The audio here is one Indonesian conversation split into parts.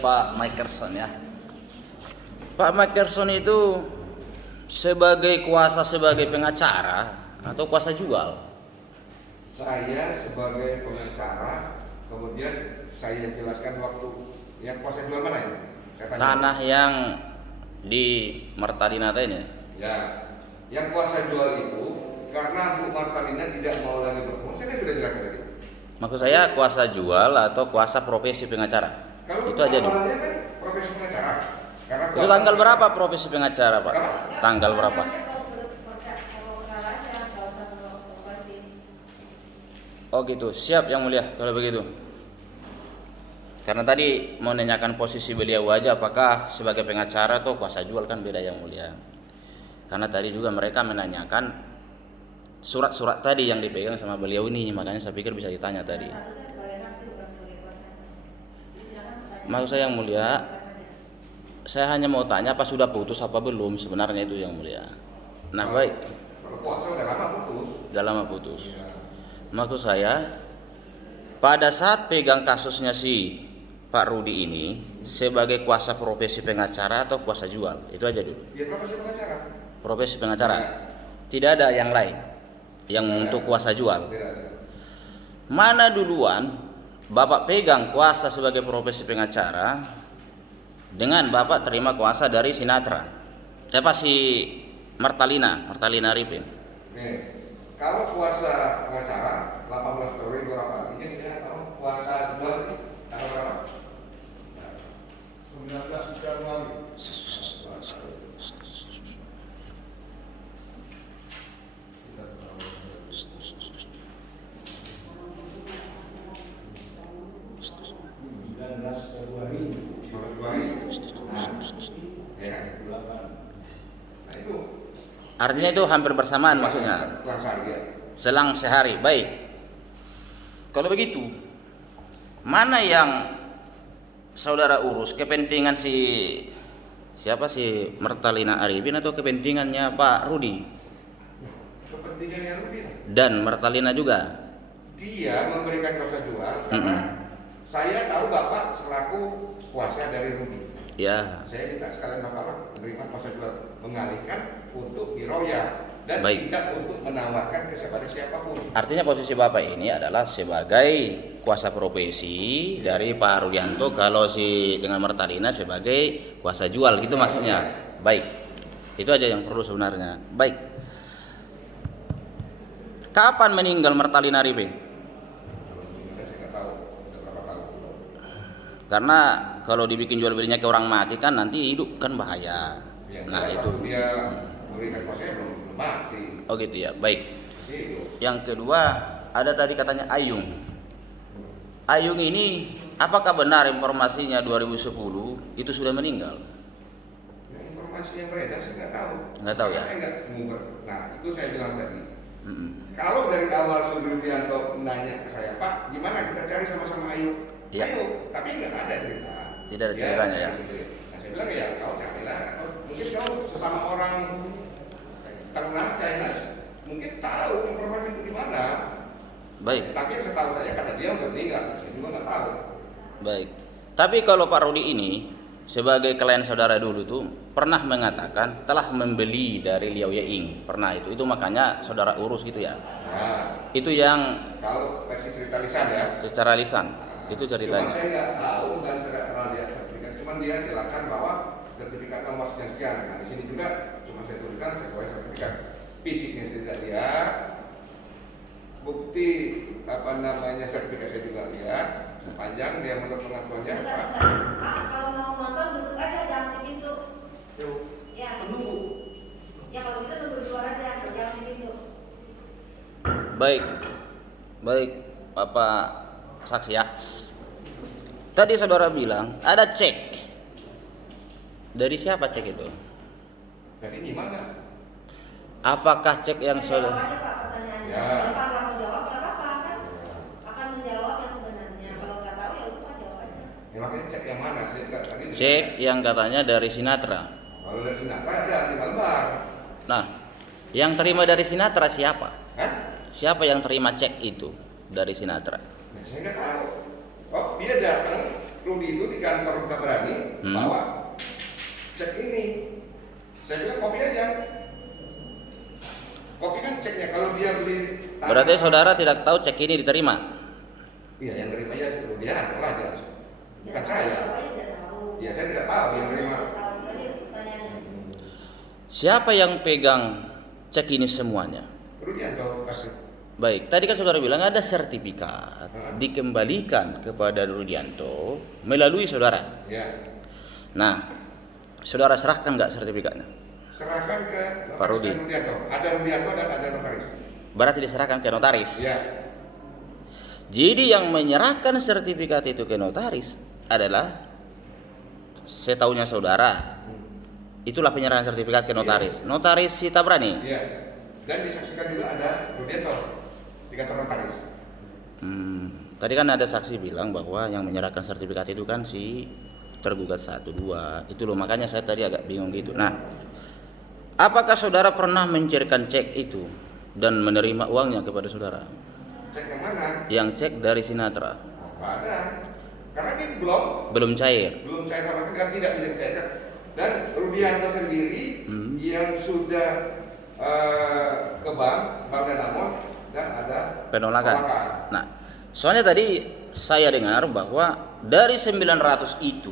Pak Mickerson ya. Pak Mickerson itu sebagai kuasa sebagai pengacara atau kuasa jual? Saya sebagai pengacara, kemudian saya jelaskan waktu yang kuasa jual mana ini? Tanah yang di Martalina ini. Ya, yang kuasa jual itu karena Bu Martalina tidak mau lagi berhubung, saya sudah jelaskan tadi. Maksud saya kuasa jual atau kuasa profesi pengacara? Kalau Itu aja dulu. awalnya kan profesi pengacara. Karena Itu tanggal berapa profesi pengacara, Pak? Tanggal berapa? Oh gitu, siap Yang Mulia kalau begitu. Karena tadi mau nanyakan posisi beliau aja, apakah sebagai pengacara atau kuasa jual, kan beda Yang Mulia. Karena tadi juga mereka menanyakan surat-surat tadi yang dipegang sama beliau ini, makanya saya pikir bisa ditanya tadi. Maksud saya Yang Mulia, saya hanya mau tanya apa sudah putus apa belum sebenarnya itu Yang Mulia. Nah baik. Kalau kuasa udah lama putus. Udah lama putus. Maksud saya, pada saat pegang kasusnya si Pak Rudi ini sebagai kuasa profesi pengacara atau kuasa jual, itu aja dulu. Ya profesi pengacara. Profesi pengacara. Tidak ada yang lain yang untuk kuasa jual. Tidak ada. Mana duluan Bapak pegang kuasa sebagai profesi pengacara dengan Bapak terima kuasa dari Sinatra? Siapa si Martalina Arifin? Nih, kalau kuasa pengacara 18 Februari 2008 ini kalau kuasa jual ini tanggal berapa? 19 Januari. Februari. Ya, 8. Nah itu. Artinya itu hampir bersamaan maksudnya. Selang sehari. Baik. Kalau begitu, mana yang saudara urus? Kepentingan siapa si Martalina Arifin atau kepentingannya Pak Rudi? Kepentingannya Rudi. Dan Martalina juga. Dia memberikan kuasa jual karena saya tahu Bapak selaku kuasa dari Rudi. Ya. Saya minta sekalian Bapak memberikan kuasa jual, mengalihkan untuk diroya dan baik. Tidak untuk menawarkan kepada siapapun. Artinya posisi Bapak ini adalah sebagai kuasa profesi dari Pak Rudianto, kalau si dengan Martalina sebagai kuasa jual gitu maksudnya. Baik. Itu aja yang perlu sebenarnya. Baik. Kapan meninggal Martalina Arifin? Karena kalau dibikin jual belinya ke orang mati kan nanti hidup kan bahaya. Ya, nah itu. Dia memberikan kuasa belum mati. Oh gitu ya, baik. Yang kedua ada tadi katanya Ayung. Ayung ini apakah benar informasinya 2010 itu sudah meninggal? Nah, informasi yang beredar saya nggak tahu. Nggak tahu ya. Saya nggak menguber. Nah itu saya bilang tadi. Kalau dari awal Sudiryanto menanya ke saya, Pak, gimana kita cari sama-sama Ayung? Ya. Ayo, tapi nggak ada cerita. Tidak ada ceritanya ya. Nah, saya bilang ya kau carilah, atau mungkin kau sesama orang ternak Chinese mungkin tahu informasi itu di mana. Baik. Tapi yang setahu saya kata dia udah meninggal, saya juga nggak tahu. Baik. Tapi kalau Pak Rudi ini sebagai klien saudara dulu tuh pernah mengatakan telah membeli dari Liao Yeing, pernah itu makanya saudara urus gitu ya. Nah, itu yang kalau versi cerita lisan ya. Secara lisan. Itu ceritanya. Cuma saya nggak tahu dan tidak pernah lihat sertifikat. Cuma dia jelaskan bahwa sertifikat nomor sekian. Nah di sini juga cuma saya tuliskan sesuai sertifikat fisiknya saya tidak lihat. Bukti sertifikat saya juga lihat. Sepanjang dia menurut pengakuannya. Kalau mau nonton duduk aja, jangan di pintu. Ya. Menunggu. Ya kalau gitu nunggu di luar aja, jangan di pintu. Baik, Bapak saksi ya. Tadi saudara bilang ada cek. Dari siapa cek itu? Dari gimana? Apakah cek yang Jawab saudara? aja Pak pertanyaannya. Ya. Kalau Pak nggak mau jawab nggak apa-apa kan? Akan menjawab yang sebenarnya. Kalau nggak tahu ya udah jawab aja. Ya makanya cek yang mana? Saya juga tadi. Cek yang katanya dari Sinatra. Kalau dari Sinatra ada di lembar. Nah, yang terima dari Sinatra siapa? Hah? Siapa yang terima cek itu dari Sinatra? Nah, saya nggak tahu. Oh dia datang Rudi itu di kantor Tabrani bawa cek ini. Saya bilang kopi aja. Kopi kan ceknya kalau dia beli tanah. Berarti saudara tidak tahu cek ini diterima? Iya, yang nerima ya si Rudianto lah jelas. Bukan saya. Bapaknya tidak tahu. Ya saya tidak tahu yang nerima. Tidak tahu tadi pertanyaannya. Siapa yang pegang cek ini semuanya? Rudianto kasih. Baik, tadi kan saudara bilang ada sertifikat dikembalikan kepada Rudianto melalui saudara. Ya. Nah, saudara serahkan nggak sertifikatnya? Serahkan ke Pak Rudi. Rudianto. Ada Rudianto dan ada notaris. Berarti diserahkan ke notaris. Ya. Jadi yang menyerahkan sertifikat itu ke notaris adalah setahunya saudara. Itulah penyerahan sertifikat ke notaris. Notaris si Tabrani. Iya. Dan disaksikan juga ada Rudianto di kantor notaris. Tadi kan ada saksi bilang bahwa yang menyerahkan sertifikat itu kan si tergugat 1, 2. Itu loh, makanya saya tadi agak bingung gitu. Nah, apakah saudara pernah mencairkan cek itu dan menerima uangnya kepada saudara? Cek yang mana? Yang cek dari Sinatra. Nggak ada. Karena ini Belum cair. belum cair sama sekali, tidak bisa dicairkan. Dan Rudianto sendiri yang sudah ke bank Danamon dan ada Penolakan. Nah, soalnya tadi saya dengar bahwa dari 900 itu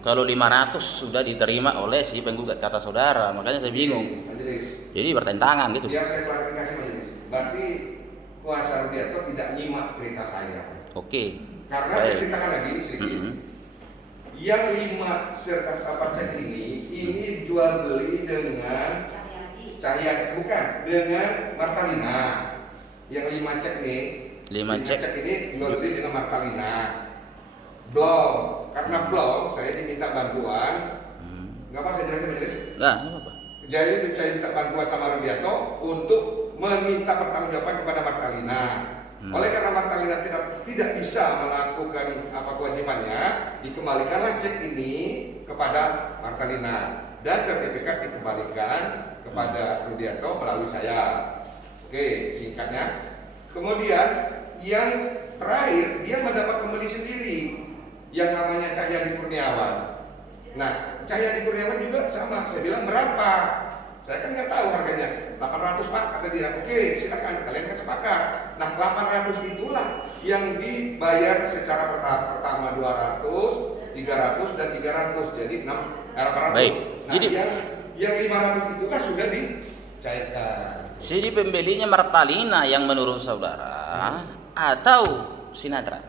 kalau 500 sudah diterima oleh si penggugat kata saudara, makanya saya bingung. Majelis. Jadi bertentangan gitu. Biar saya klarifikasi majelis. Berarti kuasa Rudianto tidak nyimak cerita saya. Oke. Karena saya ceritakan lagi sedikit. Yang 5 cek ini jual beli dengan Cahya, bukan dengan Martalina. Yang 5 cek nih, 5 cek ini jual beli dengan Martalina. Belum, karena belum saya diminta bantuan. Nggak apa saya jelasin majelis? Nah, apa? Jadi saya minta bantuan sama Rudianto untuk meminta pertanggungjawaban kepada Martalina. Oleh karena Martalina tidak bisa melakukan apa kewajibannya, dikembalikanlah cek ini kepada Martalina dan sertifikat dikembalikan kepada Rudianto melalui saya. Oke, singkatnya. Kemudian yang terakhir dia mendapat pembeli sendiri yang namanya Cahyadi Kurniawan. Nah, Cahyadi Kurniawan juga sama. Saya bilang berapa? Saya kan nggak tahu harganya. 800 Pak kata dia. Oke, silakan kalian kan sepakat. Nah, 800 itulah yang dibayar secara bertahap. Pertama 200, 300 dan 300. Jadi 800. Baik. Nah, Jadi yang 500 itu kan sudah dicairkan. jadi pembelinya Martalina yang menurut saudara atau Sinatra?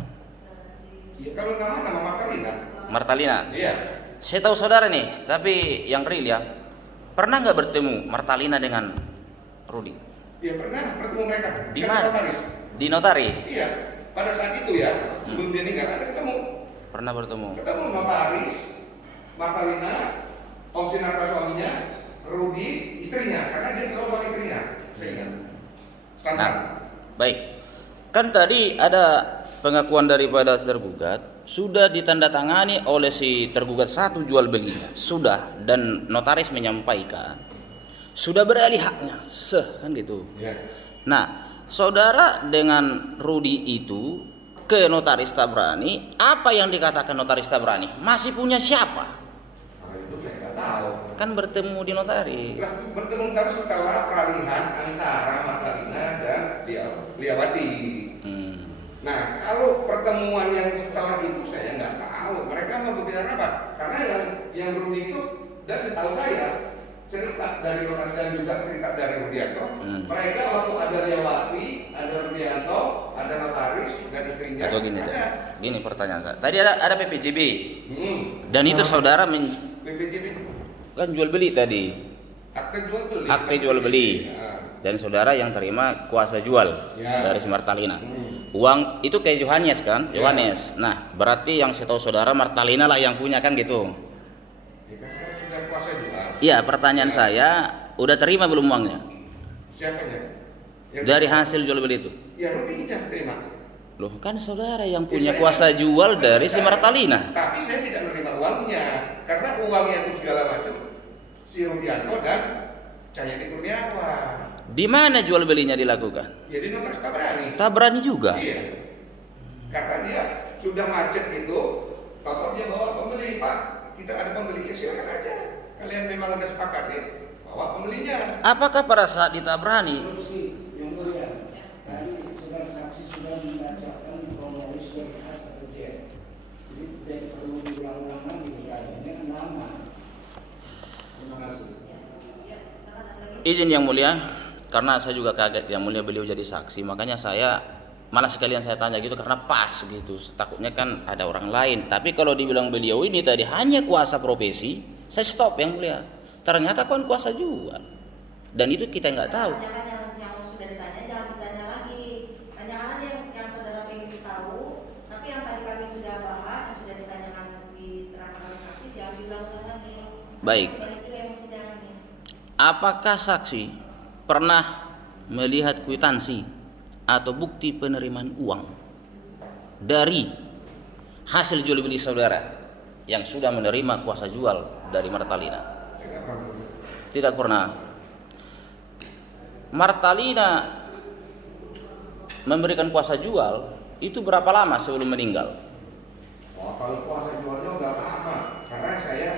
Ya, kalau nama Martalina. Martalina. Iya. Saya tahu saudara nih, tapi yang real ya. Pernah nggak bertemu Martalina dengan Rudi? Iya pernah bertemu mereka. Di Kan mana? notaris. Di notaris. Iya. Pada saat itu ya, sebelum dia meninggal ada ketemu. Pernah bertemu. Ketemu notaris, Martalina, Om Sinatra suaminya, Rudi istrinya, karena dia selalu suami istrinya. Saya ingat. Nah, baik. Kan tadi ada pengakuan daripada tergugat sudah ditandatangani oleh si tergugat 1 jual belinya. Sudah, dan notaris menyampaikan sudah beralih haknya. Kan gitu. Ya. Nah, saudara dengan Rudi itu ke notaris Tabrani, apa yang dikatakan notaris Tabrani? Masih punya siapa? Nah, itu saya nggak tahu. Kan bertemu di notaris. Lah, bertemu notaris setelah peralihan antara Martalina dan Liawati. Nah, kalau pertemuan yang setelah itu saya nggak tahu. Mereka mau berbicara apa? Karena yang Rudi itu, dan setahu saya cerita dari notaris dan juga cerita dari Rudianto, mereka waktu ada Liawati, ada Rudianto, ada notaris dan istrinya. Atau gini ada. saja. Gini pertanyaan saya. Tadi ada PPJB. Dan itu Nah, saudara BPJB kan jual beli tadi. akte jual beli. Akte jual beli. Ya. Dan saudara yang terima kuasa jual Ya. dari si Martalina. Uang itu ke Yohanes kan? Ya. Yohanes. Nah, berarti yang saya tahu saudara Martalina lah yang punya kan gitu. Ya kan sudah kuasa jual. Iya, pertanyaan saya, udah terima belum uangnya? Siapanya? Dari hasil jual beli itu? Ya Rudi tidak terima. Loh, kan saudara yang punya kuasa jual dari si Martalina. Tapi saya tidak menerima uangnya karena uangnya itu segala macam si Rudianto dan Cahyadi Kurniawan. Di mana jual belinya dilakukan? Ya di notaris Tabrani. Tabrani juga. Iya. Karena dia sudah macet itu Tahu dia bawa pembeli, Pak, kita ada pembeli, ya silakan aja. Kalian memang udah sepakat ya, bawa pembelinya. Apakah pada saat ditabrani Kursi yang mulia, tadi saudara saksi sudah membacakan kronologis dari khas atau J. Jadi tidak perlu diulang-ulang lagi, ini kan lama. Terima kasih. Ya, silakan ada lagi. izin yang mulia, karena saya juga kaget yang mulia beliau jadi saksi, makanya saya malah sekalian saya tanya gitu karena pas gitu. Takutnya kan ada orang lain. Tapi kalau dibilang beliau ini tadi hanya kuasa profesi, saya stop yang mulia. Ternyata kan kuasa juga. Dan itu kita nggak tahu. Tanyakan yang sudah ditanya, jangan ditanya lagi. Tanyakan aja yang saudara pengen tahu. Tapi yang tadi kami sudah bahas, yang sudah ditanyakan di terangkan saksi, jangan diulang-ulang lagi. Baik. Banyak juga yang mesti jangan. Apakah saksi pernah melihat kwitansi atau bukti penerimaan uang dari hasil jual beli saudara yang sudah menerima kuasa jual dari Martalina? Tidak pernah. Martalina memberikan kuasa jual itu berapa lama sebelum meninggal? Wah, kalau kuasa jualnya udah lama, karena saya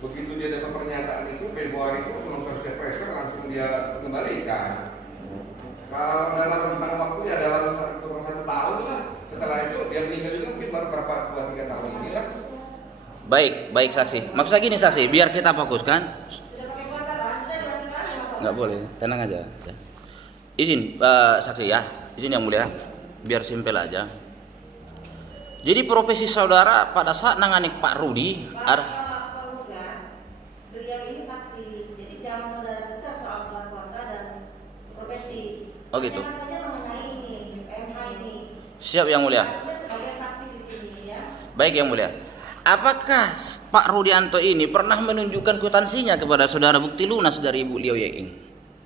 begitu dia dapat pernyataan itu Februari itu langsung pressure langsung dia kembalikan. Kalau dalam rentang waktu ya dalam kurang 1 tahun lah. Setelah itu dia meninggal juga mungkin baru berapa 2-3 tahun ini lah. Baik saksi. Maksud saya gini saksi, biar kita fokuskan. Sudah pakai kuasa kan? Sudah dilakukan. Nggak boleh, tenang aja. Izin saksi ya, izin yang mulia, biar simpel aja. Jadi profesi saudara pada saat nangani Pak Rudi, Pak Muga, beliau ini saksi. Jadi jangan saudara cerita soal kuasa dan profesi. Oh gitu. Tanyakan saja mengenai ini, MH ini. siap yang mulia. Harusnya sebagai saksi di sini ya. Baik yang mulia. Apakah Pak Rudianto ini pernah menunjukkan kwitansinya kepada saudara bukti lunas dari Ibu Liao Yeing?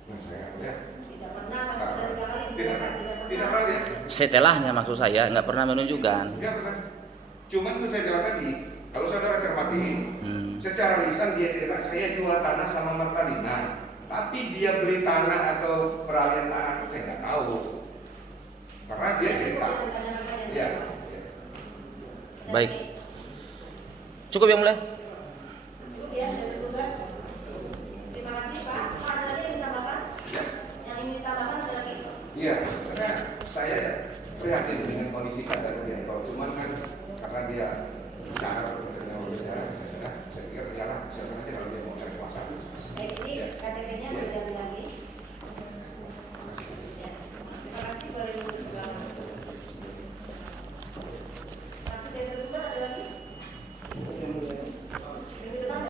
Nah, saya lihat Tidak pernah, kan sudah 3 kali tidak dijelaskan, tidak pernah dia. Setelahnya maksud saya nggak pernah menunjukkan. Tidak pernah. Cuman itu saya bilang tadi, kalau saudara cermati, secara lisan dia cerita saya jual tanah sama Martalina, tapi dia beli tanah atau peralihan tanah itu saya nggak tahu, karena dia cerita. Iya. Baik. Cukup yang mulia.